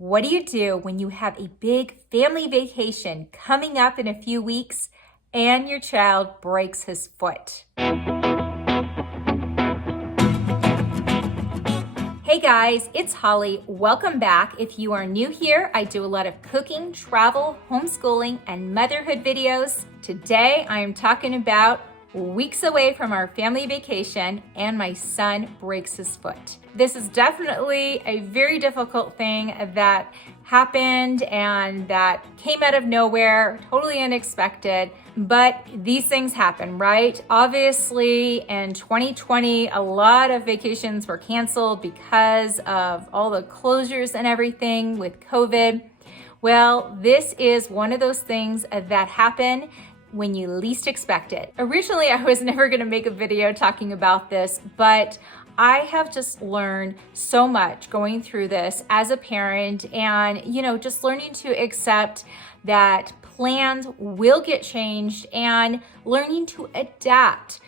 What do you do when you have a big family vacation coming up in a few weeks and your child breaks his foot? Hey guys, it's Holly. Welcome back. If you are new here, I do a lot of cooking, travel, homeschooling, and motherhood videos. Today, I am talking about weeks away from our family vacation and my son breaks his foot. This is definitely a very difficult thing that happened and that came out of nowhere, totally unexpected, but these things happen, right? Obviously, in 2020, a lot of vacations were canceled because of all the closures and everything with COVID. Well, this is one of those things that happen when you least expect it. Originally, I was never gonna make a video talking about this, but I have just learned so much going through this as a parent and, just learning to accept that plans will get changed and learning to adapt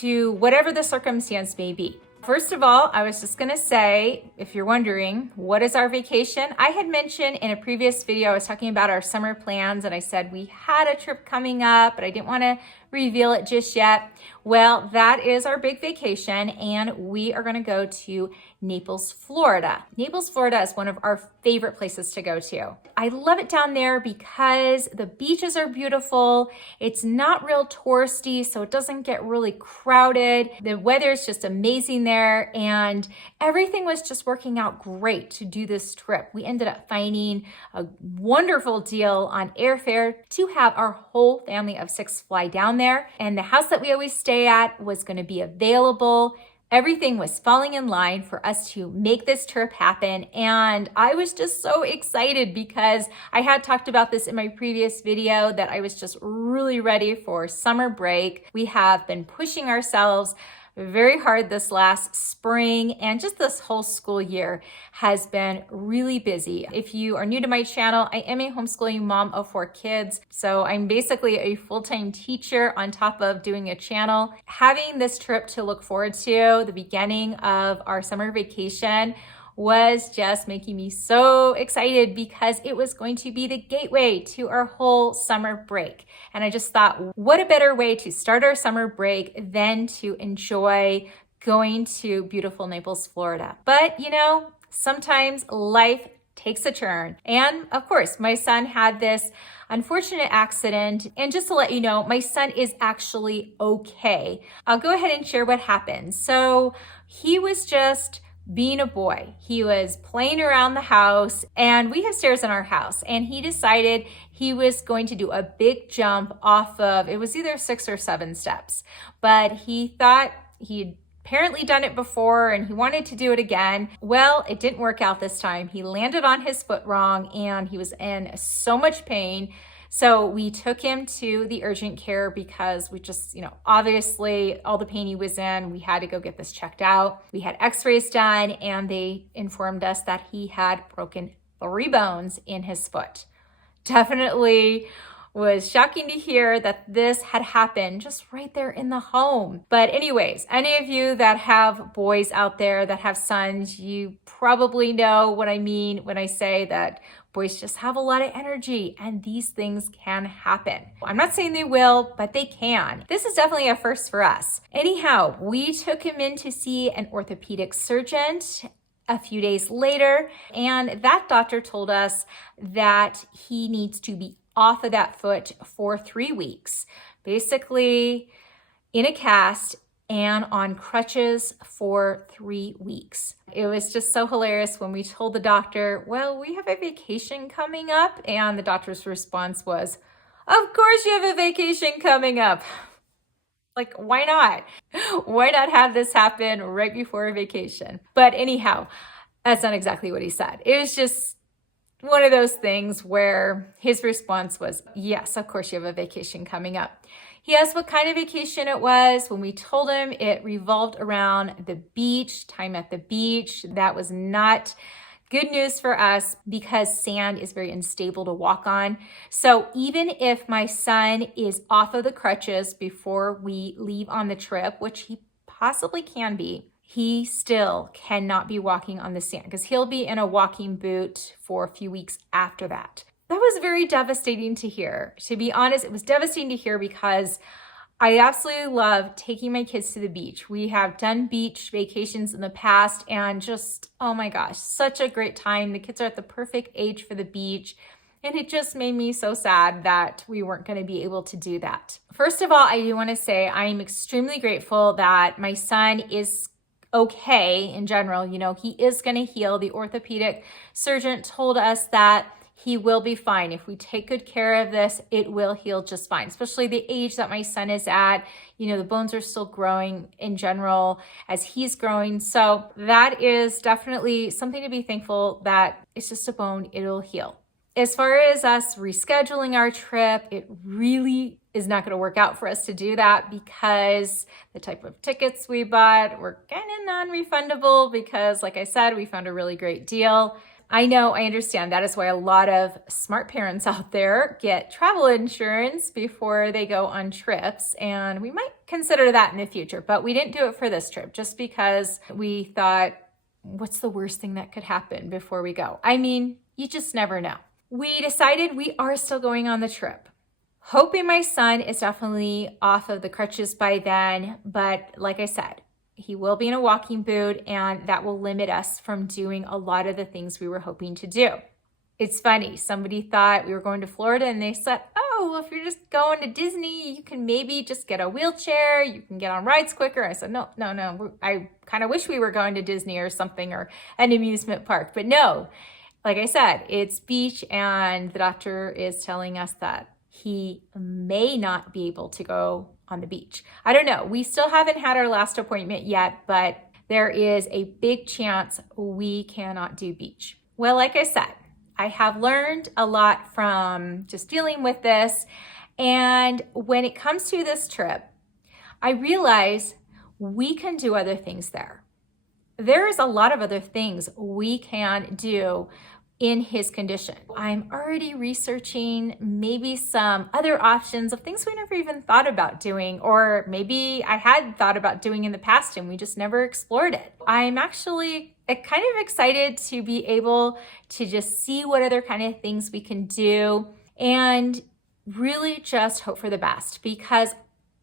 to whatever the circumstance may be. First of all, I was just gonna say, if you're wondering, what is our vacation? I had mentioned in a previous video, I was talking about our summer plans and I said we had a trip coming up, but I didn't wanna reveal it just yet. Well, that is our big vacation and we are gonna go to Naples, Florida. Naples, Florida is one of our favorite places to go to. I love it down there because the beaches are beautiful. It's not real touristy, so it doesn't get really crowded. The weather is just amazing there and everything was just working out great to do this trip. We ended up finding a wonderful deal on airfare to have our whole family of 6 fly down there. And the house that we always stay at was going to be available. Everything was falling in line for us to make this trip happen. And I was just so excited because I had talked about this in my previous video that I was just really ready for summer break. We have been pushing ourselves very hard this last spring, and just this whole school year has been really busy. If you are new to my channel, I am a homeschooling mom of 4 kids, so I'm basically a full-time teacher on top of doing a channel. Having this trip to look forward to, the beginning of our summer vacation, was just making me so excited because it was going to be the gateway to our whole summer break. And I just thought, what a better way to start our summer break than to enjoy going to beautiful Naples, Florida. But sometimes life takes a turn. And of course, my son had this unfortunate accident. And just to let you know, my son is actually okay. I'll go ahead and share what happened. So he was just being a boy. He was playing around the house and we have stairs in our house and he decided he was going to do a big jump off of, it was either 6 or 7 steps, but he thought he'd apparently done it before and he wanted to do it again. Well, it didn't work out this time. He landed on his foot wrong and he was in so much pain. So we took him to the urgent care because we just, obviously all the pain he was in, we had to go get this checked out. We had x-rays done and they informed us that he had broken 3 bones in his foot. Definitely was shocking to hear that this had happened just right there in the home. But anyways, any of you that have boys out there that have sons, you probably know what I mean when I say that boys just have a lot of energy and these things can happen. I'm not saying they will, but they can. This is definitely a first for us. Anyhow, we took him in to see an orthopedic surgeon a few days later, and that doctor told us that he needs to be off of that foot for 3 weeks, basically in a cast and on crutches for 3 weeks. It was just so hilarious when we told the doctor, well, we have a vacation coming up, and the doctor's response was, of course you have a vacation coming up. Like, why not? Why not have this happen right before a vacation? But anyhow, that's not exactly what he said. It was just one of those things where his response was, yes, of course you have a vacation coming up. He asked what kind of vacation it was. When we told him, it revolved around the beach, time at the beach. That was not good news for us because sand is very unstable to walk on. So even if my son is off of the crutches before we leave on the trip, which he possibly can be, he still cannot be walking on the sand because he'll be in a walking boot for a few weeks after that. That was very devastating to hear. To be honest, it was devastating to hear because I absolutely love taking my kids to the beach. We have done beach vacations in the past and just, oh my gosh, such a great time. The kids are at the perfect age for the beach. And it just made me so sad that we weren't going to be able to do that. First of all, I do want to say I am extremely grateful that my son is okay in general. You know, he is going to heal. The orthopedic surgeon told us that he will be fine. If we take good care of this, it will heal just fine, especially the age that my son is at. You know, the bones are still growing in general as he's growing. So that is definitely something to be thankful that it's just a bone, it'll heal. As far as us rescheduling our trip, it really is not going to work out for us to do that because the type of tickets we bought were kind of non-refundable because, like I said, we found a really great deal. I know, I understand. That is why a lot of smart parents out there get travel insurance before they go on trips, and we might consider that in the future, but we didn't do it for this trip just because we thought, what's the worst thing that could happen before we go? I mean, you just never know. We decided we are still going on the trip, hoping my son is definitely off of the crutches by then, but like I said, he will be in a walking boot and that will limit us from doing a lot of the things we were hoping to do. It's funny, somebody thought we were going to Florida and they said, oh, well, if you're just going to Disney, you can maybe just get a wheelchair, you can get on rides quicker. I said, no. I kind of wish we were going to Disney or something or an amusement park, but no. Like I said, it's beach and the doctor is telling us that he may not be able to go on the beach. I don't know. We still haven't had our last appointment yet, but there is a big chance we cannot do beach. Well, like I said, I have learned a lot from just dealing with this. And when it comes to this trip, I realize we can do other things there. There's a lot of other things we can do in his condition. I'm already researching maybe some other options of things we never even thought about doing, or maybe I had thought about doing in the past and we just never explored it. I'm actually kind of excited to be able to just see what other kind of things we can do and really just hope for the best, because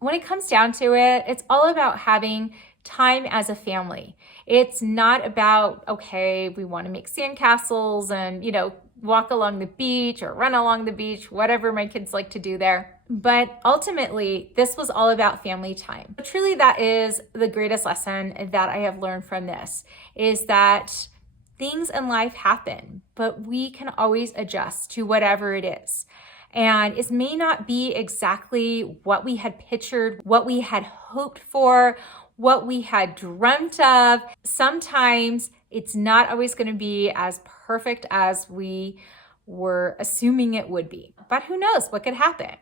when it comes down to it, it's all about having time as a family. It's not about, okay, we want to make sandcastles and, walk along the beach or run along the beach, whatever my kids like to do there. But ultimately, this was all about family time. But truly, that is the greatest lesson that I have learned from this, is that things in life happen, but we can always adjust to whatever it is. And it may not be exactly what we had pictured, what we had hoped for, what we had dreamt of. Sometimes it's not always going to be as perfect as we were assuming it would be. But who knows what could happen?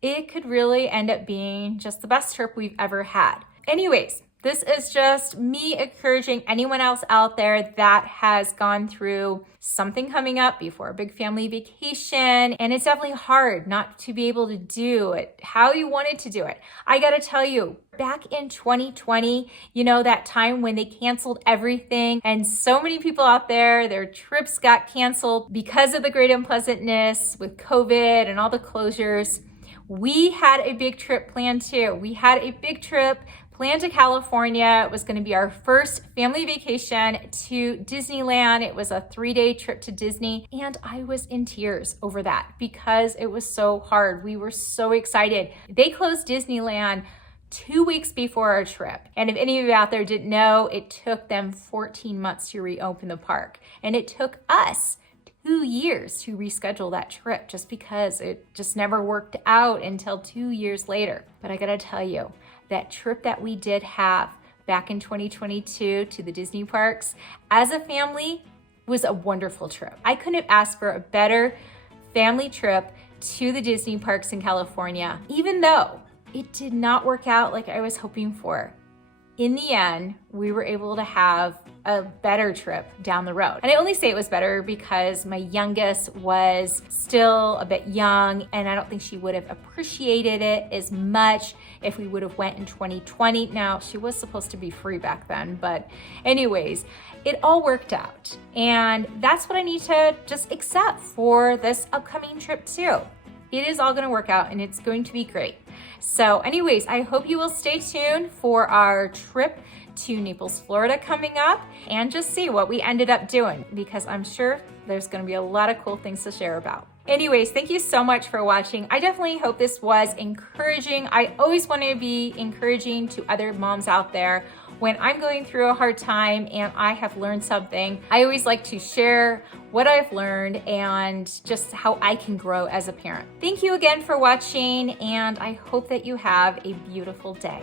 It could really end up being just the best trip we've ever had. Anyways, this is just me encouraging anyone else out there that has gone through something coming up before a big family vacation. And it's definitely hard not to be able to do it how you wanted to do it. I got to tell you, back in 2020, that time when they canceled everything, and so many people out there, their trips got canceled because of the great unpleasantness with COVID and all the closures. We had a big trip planned too. We had a big trip planned to California. It was going to be our first family vacation to Disneyland. It was a 3-day trip to Disney, and I was in tears over that because it was so hard. We were so excited. They closed Disneyland 2 weeks before our trip. And if any of you out there didn't know, it took them 14 months to reopen the park. And it took us 2 years to reschedule that trip just because it just never worked out until 2 years later. But I gotta tell you, that trip that we did have back in 2022 to the Disney parks as a family was a wonderful trip. I couldn't have asked for a better family trip to the Disney parks in California, even though it did not work out like I was hoping for. In the end, we were able to have a better trip down the road. And I only say it was better because my youngest was still a bit young, and I don't think she would have appreciated it as much if we would have went in 2020. Now, she was supposed to be free back then, but anyways, it all worked out. And that's what I need to just accept for this upcoming trip too. It is all gonna work out and it's going to be great. So anyways, I hope you will stay tuned for our trip to Naples, Florida coming up, and just see what we ended up doing, because I'm sure there's gonna be a lot of cool things to share about. Anyways, thank you so much for watching. I definitely hope this was encouraging. I always want to be encouraging to other moms out there when I'm going through a hard time and I have learned something. I always like to share what I've learned and just how I can grow as a parent. Thank you again for watching, and I hope that you have a beautiful day.